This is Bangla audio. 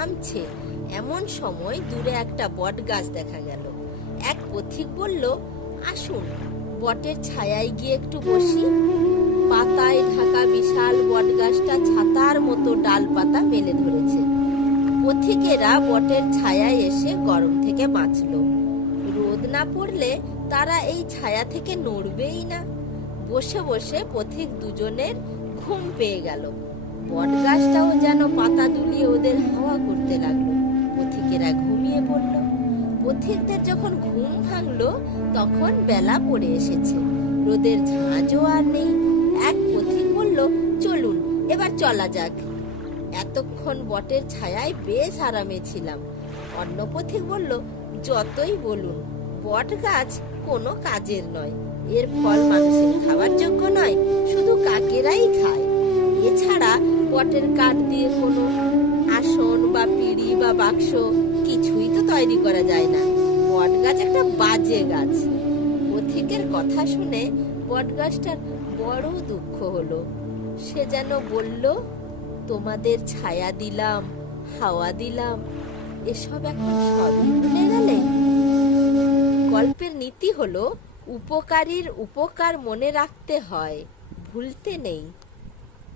থামছে এমন সময় দূরে একটা বট গাছ দেখা গেল। এক পথিক বলল, আসুন বটের ছায়ায় গিয়ে একটু বসি। পাতায় ঢাকা বিশাল বট গাছটা ছাতার মতো ডাল পাতা মেলে ধরেছে। পথিকেরা বটের ছায়ায় এসে গরম থেকে বাঁচল। রোদ না পড়লে তারা এই ছায়া থেকে নড়বেই না। বসে বসে পথিক দুজনের ঘুম পেয়ে গেল। বট গাছটাও যেন পাতা দুলিয়ে ওদের হাওয়া করতে লাগলো। পথিকেরা ঘুমিয়ে পড়ল। পথিকদের যখন ঘুম ভাঙলো তখন বেলা পড়ে এসেছে, রোদের ঝাঁঝও আর নেই। এক পথিক বলল, চলুন এবার চলা যাক। এতক্ষণ বটের ছায়ায় বেশ আরামে ছিলাম। অন্য পথিক বলল, যতই বলুন বট গাছ কোনো কাজের নয়, এর ফল মানুষের খাওয়ার যোগ্য নয়, শুধু কাকেরাই খায়। এছাড়া বটের কাঠ দিয়ে কোনো আসন বা পিঁড়ি বা বাক্স কিছুই তো তৈরি করা যায় না। বট গাছ একটা বাজে গাছ। পথিকের কথা শুনে বট গাছটার বড় দুঃখ হলো। সে যেন বলল, তোমাদের ছায়া দিলাম, হাওয়া দিলাম, এসব এখন সবই ভুলে গেলে। গল্পের নীতি হলো, উপকারীর উপকার মনে রাখতে হয়, ভুলতে নেই।